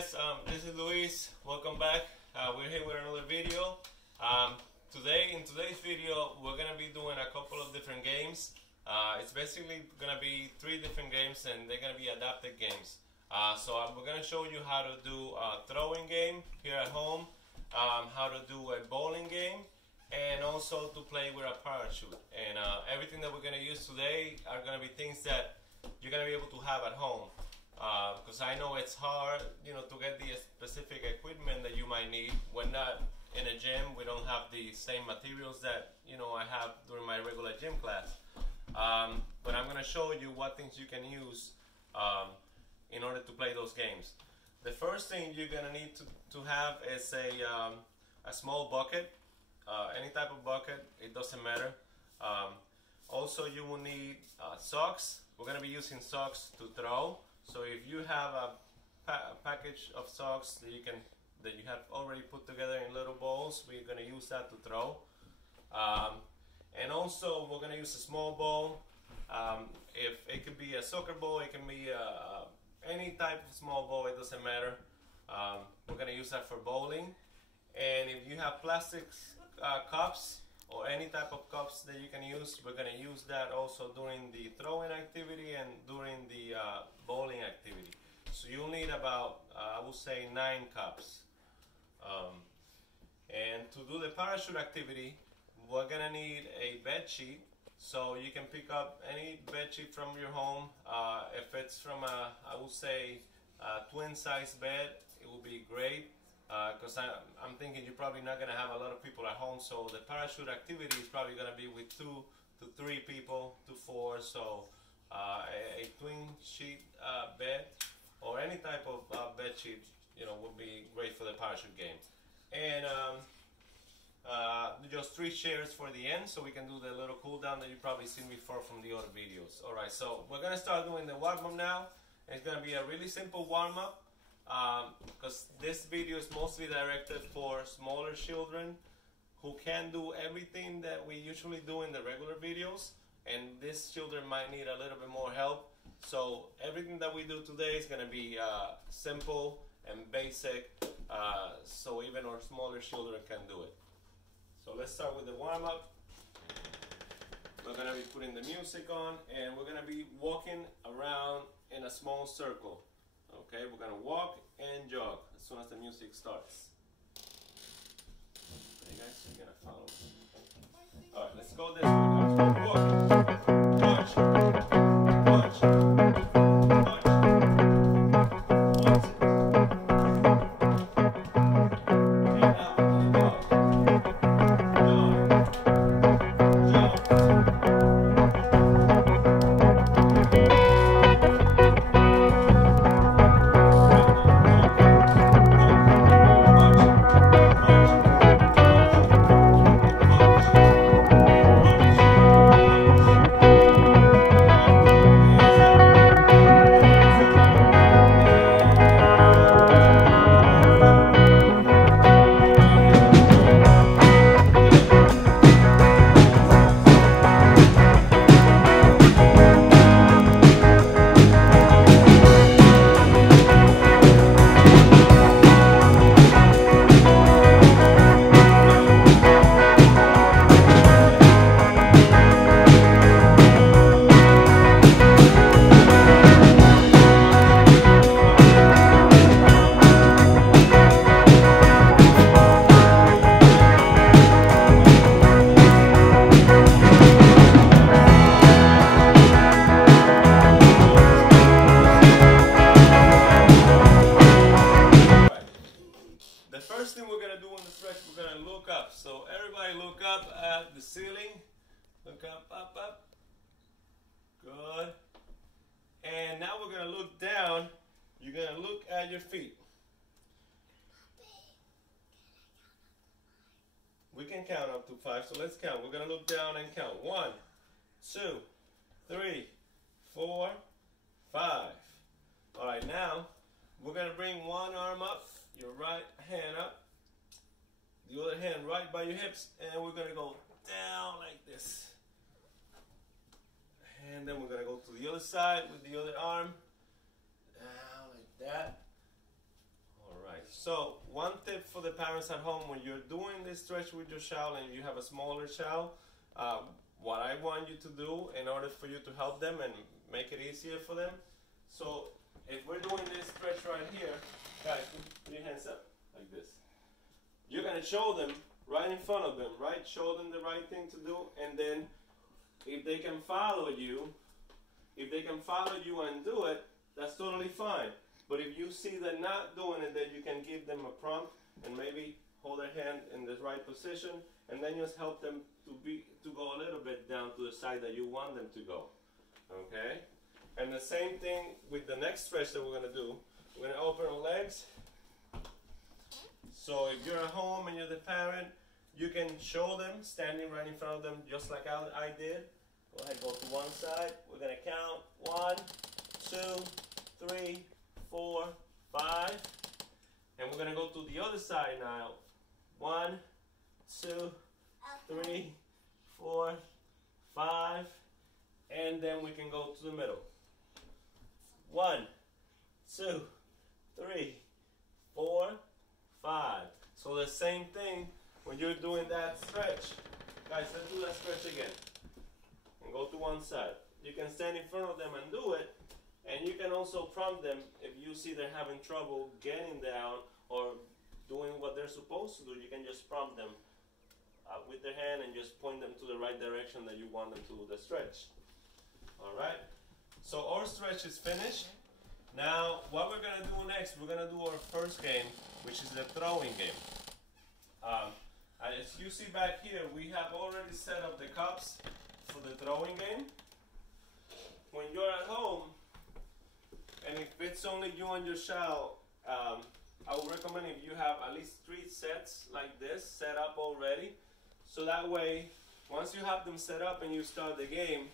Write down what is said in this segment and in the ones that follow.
guys, this is Luis. Welcome back. We're here with another video. In today's video, we're gonna be doing a couple of different games. It's basically gonna be 3 different games, and they're gonna be adapted games. We're gonna show you how to do a throwing game here at home, how to do a bowling game, and also to play with a parachute. And everything that we're gonna use today are gonna be things that you're gonna be able to have at home. Because I know it's hard, to get the specific equipment that you might need. We're not in a gym. We don't have the same materials that I have during my regular gym class. But I'm going to show you what things you can use in order to play those games. The first thing you're going to need to have is a small bucket, any type of bucket. It doesn't matter. Also, you will need socks. We're going to be using socks to throw. So if you have a package of socks that you have already put together in little balls, we're going to use that to throw. And also we're going to use a small ball. If it could be a soccer ball, it can be any type of small ball, it doesn't matter. We're going to use that for bowling. And if you have plastic cups or any type of cups that you can use, we're going to use that also during the throwing activity and during the bowling activity. So you'll need about, I would say, 9 cups. And to do the parachute activity, we're going to need a bed sheet. So you can pick up any bed sheet from your home. If it's from I would say, a twin size bed, it will be great. Because I'm thinking you're probably not going to have a lot of people at home, so the parachute activity is probably going to be with 2 to 3 people, to 4. So a twin sheet bed or any type of bed sheet, would be great for the parachute game. And just 3 chairs for the end, so we can do the little cool down that you've probably seen before from the other videos. All right, so we're going to start doing the warm up now. It's going to be a really simple warm up. Because this video is mostly directed for smaller children who can't do everything that we usually do in the regular videos, and these children might need a little bit more help. So everything that we do today is going to be simple and basic, so even our smaller children can do it. So let's start with the warm-up. We're going to be putting the music on, and we're going to be walking around in a small circle. Okay, we're going to walk and jog as soon as the music starts. Okay guys, you're going to follow me. Alright, let's go this way guys. Walk, march, march, march. So everybody look up at the ceiling. Look up, up, up. Good. And now we're going to look down. You're going to look at your feet. We can count up to 5, so let's count. We're going to look down and count. 1, 2, 3, 4, 5. All right, now we're going to bring one arm up, your right hand up. The other hand right by your hips, and we're going to go down like this. And then we're going to go to the other side with the other arm. Down like that. So one tip for the parents at home, when you're doing this stretch with your child and you have a smaller child, what I want you to do in order for you to help them and make it easier for them. So if we're doing this stretch right here, guys, put your hands up like this. You're gonna show them right in front of them, right? Show them the right thing to do, and then if they can follow you, and do it, that's totally fine. But if you see they're not doing it, then you can give them a prompt and maybe hold their hand in the right position, and then just help them to go a little bit down to the side that you want them to go. Okay? And the same thing with the next stretch that we're gonna do. We're gonna open our legs. So if you're at home and you're the parent, you can show them standing right in front of them, just like I did. Go ahead, go to one side. We're gonna count 1, 2, 3, 4, 5, and we're gonna go to the other side now. 1, 2, 3, 4, 5, and then we can go to the middle. 1, 2, 3, 4, 5. So the same thing when you're doing that stretch. Guys, let's do that stretch again. And go to one side. You can stand in front of them and do it. And you can also prompt them if you see they're having trouble getting down or doing what they're supposed to do. You can just prompt them with their hand and just point them to the right direction that you want them to do the stretch. All right. So our stretch is finished. Now, what we're going to do next, we're going to do our first game, which is the throwing game. As you see back here, we have already set up the cups for the throwing game. When you're at home, and if it's only you and your child, I would recommend if you have at least 3 sets like this set up already. So that way, once you have them set up and you start the game,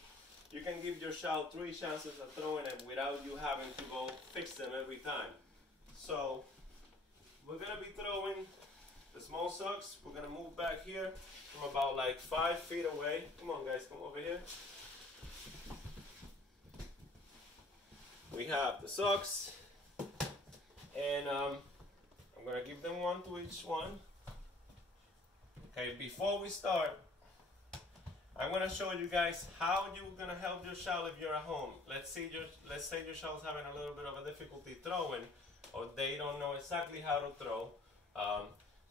you can give your child 3 chances of throwing it without you having to go fix them every time. So we're gonna be throwing the small socks. We're gonna move back here from about like 5 feet away. Come on guys, come over here. We have the socks, and I'm gonna give them 1 to each one. Okay, before we start, I'm gonna show you guys how you're gonna help your child if you're at home. Let's say your child's having a little bit of a difficulty throwing, or they don't know exactly how to throw.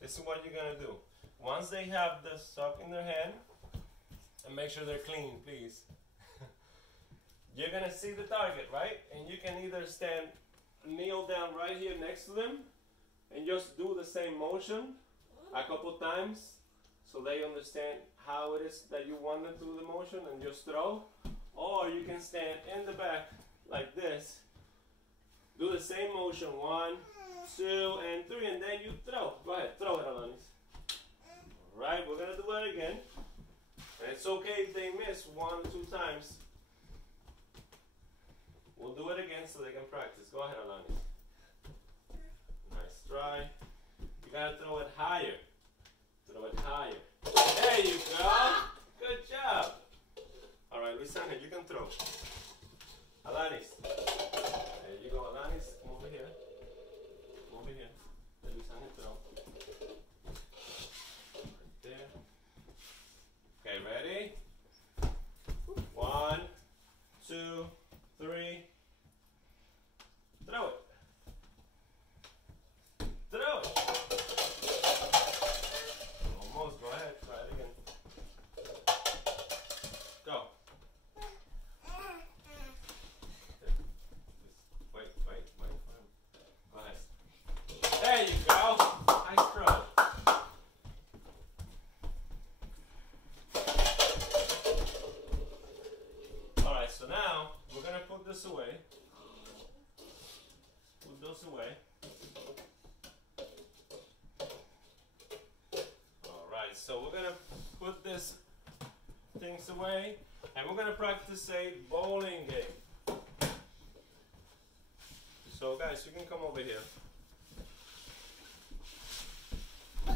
This is what you're gonna do. Once they have the sock in their hand, and make sure they're clean, please. You're gonna see the target, right? And you can either kneel down right here next to them, and just do the same motion a couple times, so they understand how it is that you want them to do the motion, and just throw. Or you can stand in the back like this, do the same motion, 1, 2, and 3, and then you throw. Go ahead, throw it, Alanis. Alright, we're gonna do it again. And it's okay if they miss 1 or 2 times. We'll do it again so they can practice. Go ahead, Alanis. Nice try. You gotta throw it higher. Throw it higher. There you go. Good job. All right, Luisana, you can throw. Alanis. There you go, Alanis. Come over here. Come over here. Let Luisana throw. Right there. Okay, ready? 1, 2, 3. Throw it. Throw it. Almost. Go ahead. Try it again. Go. Wait. Go ahead. There you go. Nice throw. Alright, so now we're going to put this away. Put those away. Alright, so we're going to put these things away, and we're going to practice a bowling game. So guys, you can come over here. Yeah,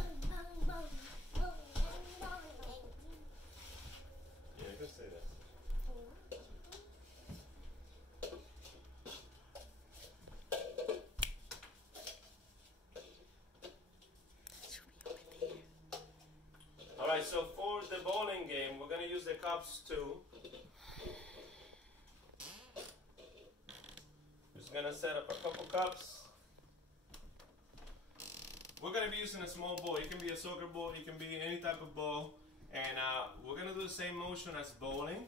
you can say that. gonna use the cups too. Just gonna set up a couple cups. We're gonna be using a small ball. It can be a soccer ball, it can be any type of ball. And we're gonna do the same motion as bowling,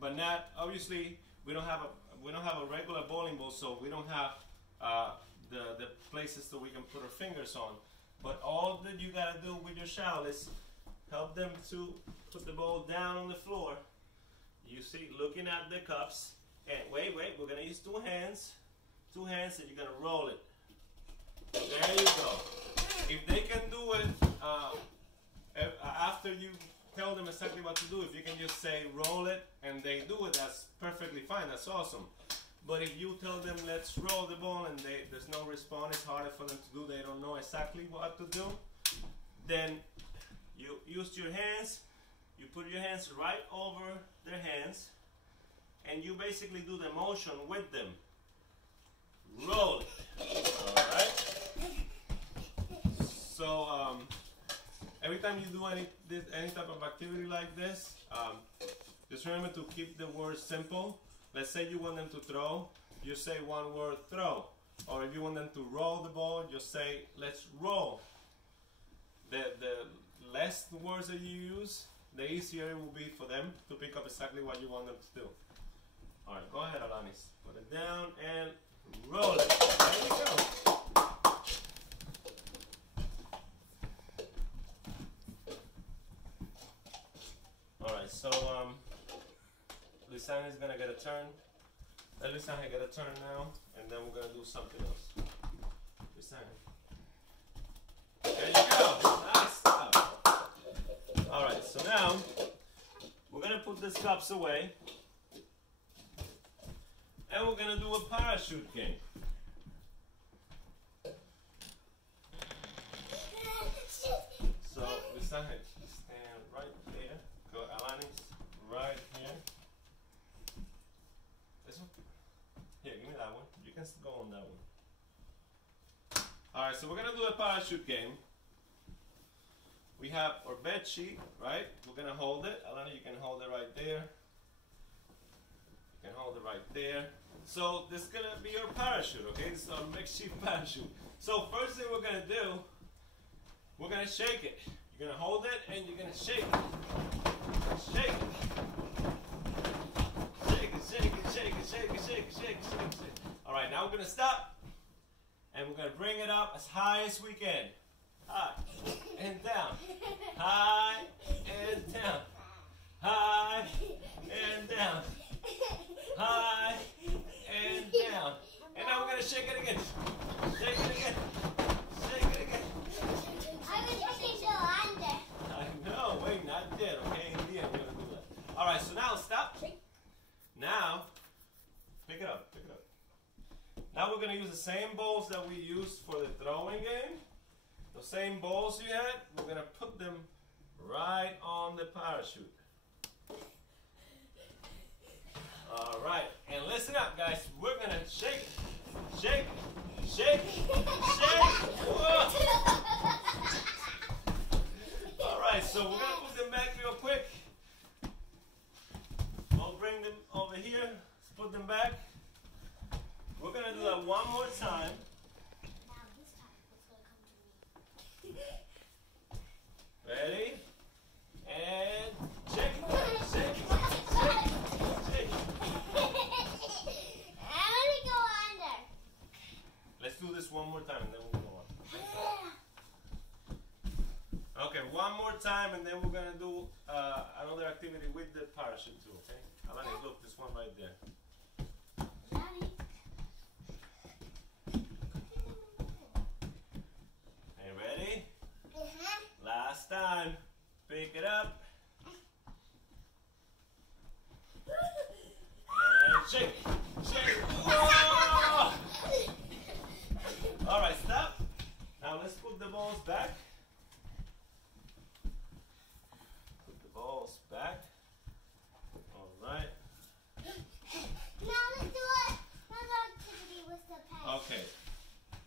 but not, obviously we don't have a regular bowling ball, so we don't have the places that we can put our fingers on. But all that you gotta do with your child is help them to put the ball down on the floor. You see, looking at the cups, and wait, we're gonna use two hands, and you're gonna roll it. There you go. If they can do it after you tell them exactly what to do, if you can just say roll it and they do it, that's perfectly fine, that's awesome. But if you tell them let's roll the ball and there's no response, it's harder for them to do, they don't know exactly what to do, then you use your hands, you put your hands right over their hands, and you basically do the motion with them. Roll it. Alright? So every time you do any type of activity like this, just remember to keep the word simple. Let's say you want them to throw, you say one word, throw. Or if you want them to roll the ball, just say, let's roll. The less words that you use, the easier it will be for them to pick up exactly what you want them to do. Alright, go ahead, Alanis. Put it down and roll it. There you go. Alright, so Lisana is gonna get a turn. Let Lisana get a turn now, and then we're gonna do something else. Lisana. There you go. Nice stuff. Alright, so now we're gonna put these cups away. And we're gonna do a parachute game. So Lisana, stand right there. Go, Alanis, right here. This one? Here, give me that one. You can go on that one. Alright, so we're gonna do a parachute game. We have our bed sheet, right? We're gonna hold it. Alana, you can hold it right there. You can hold it right there. So this is gonna be our parachute, okay? This is our makeshift parachute. So first thing we're gonna do, we're gonna shake it. You're gonna hold it and you're gonna shake it. Shake it. Shake it, shake it, shake it, shake it, shake it, shake it, shake it. Alright, now we're gonna stop and we're gonna bring it up as high as we can. High and down. High and down. High and down. High and down. And now we're gonna shake it again. Shake it again. Shake it again. I was thinking go under. I know, wait, not yet, okay? In the end, we're gonna do that. Alright, so now stop. Now, pick it up, pick it up. Now we're gonna use the same balls that we used for the throwing game. The same balls you had, we're gonna put them right on the parachute. Alright, and listen up guys, we're gonna shake, shake, shake, shake. Alright, so we're gonna put them back real quick. I'll bring them over here, let's put them back. We're gonna do that one more time. Now this time it's gonna come to me. Ready? And shake, shake, shake, shake. I'm gonna go under. Let's do this one more time and then we'll go on. Okay, one more time and then we're gonna do another activity with the parachute too, okay? Alani, look, this one right there. Daddy. Are you ready? Last time. Pick it up. And shake. Shake. Whoa! Alright, stop. Now let's put the balls back. Put the balls back. Alright. Now let's do another activity with the pen. Okay.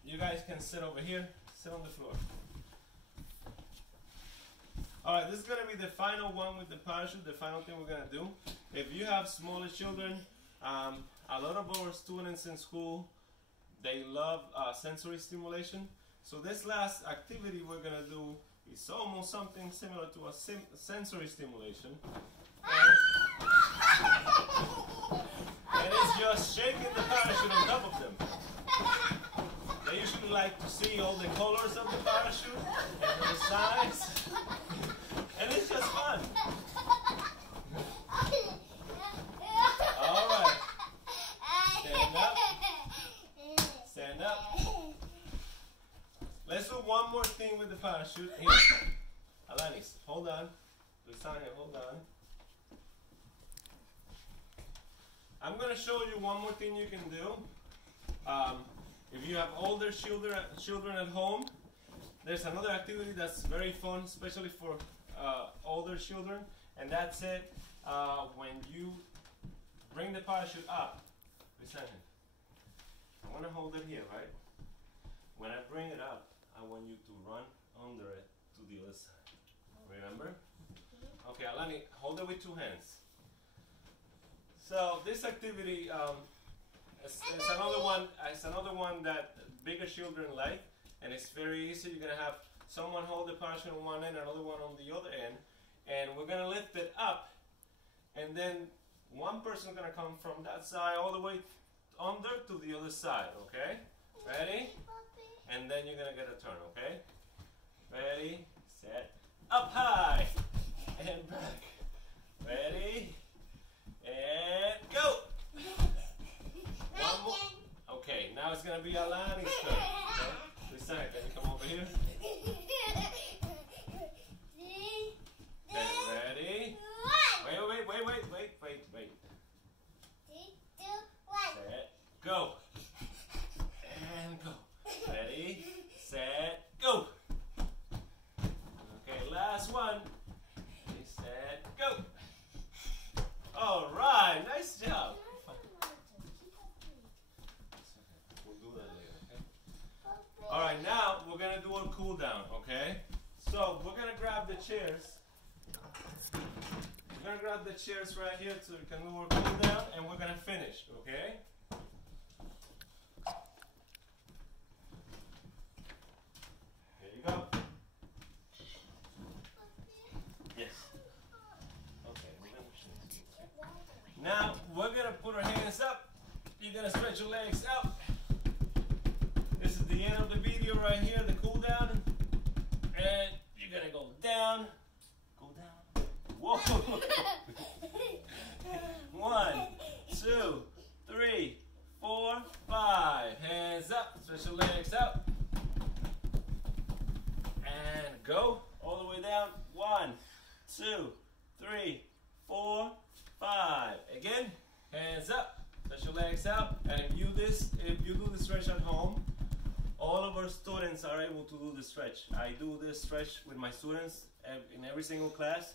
You guys can sit over here. Sit on the floor. Alright, this is going to be the final one with the parachute, the final thing we're going to do. If you have smaller children, a lot of our students in school, they love sensory stimulation. So this last activity we're going to do is almost something similar to a sensory stimulation. And it's just shaking the parachute on top of them. They usually like to see all the colors of the parachute and the size. And it's just fun. All right. Stand up. Stand up. Let's do one more thing with the parachute. Here. Alanis, hold on. Lasagna, hold on. I'm going to show you one more thing you can do. If you have older children at home, there's another activity that's very fun, especially for older children, and that's it. When you bring the parachute up, Lasagna, I want to hold it here, right? When I bring it up, I want you to run under it to the other side. Remember? Okay, Alani, hold it with 2 hands. So this activity is another one. It's another one that bigger children like, and it's very easy. You're gonna have someone hold the parachute on one end, another one on the other end, and we're gonna lift it up, and then one person's gonna come from that side all the way under to the other side. Okay? Ready? And then you're gonna get a turn. Okay? Ready? Set. Up high and back. Ready? And go! One more. Okay, now it's going to be Alani's turn. Okay? Listen, can you come over here? Okay, ready? Wait. Set, go. And go. Ready, set, go. Okay, last one. Ready, set, go. All right, nice job. We'll do that later, okay? All right, now we're gonna do a cool down, okay? So we're gonna grab the chairs. We're gonna grab the chairs right here so we can do our cool down, and we're gonna finish, okay? Here you go. Yes. Okay, we're gonna finish. Now we're gonna put our hands up. You're gonna stretch your legs out. This is the end of the video right here, the cool down. And you're gonna go down. Go down. Whoa. 1, 2, 3, 4, 5. Hands up. Stretch your legs out. And go all the way down. 1, 2, 3, 4, 5. Again, hands up. Stretch your legs out. And if you do this stretch at home, all of our students are able to do the stretch. I do this stretch with my students in every single class,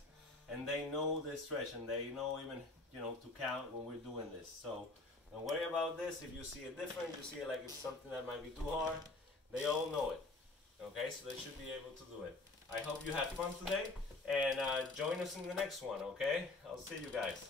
and they know the stretch, and they know even, to count when we're doing this. So don't worry about this. If you see it different, you see it like it's something that might be too hard, they all know it. Okay, so they should be able to do it. I hope you had fun today, and join us in the next one, okay? I'll see you guys.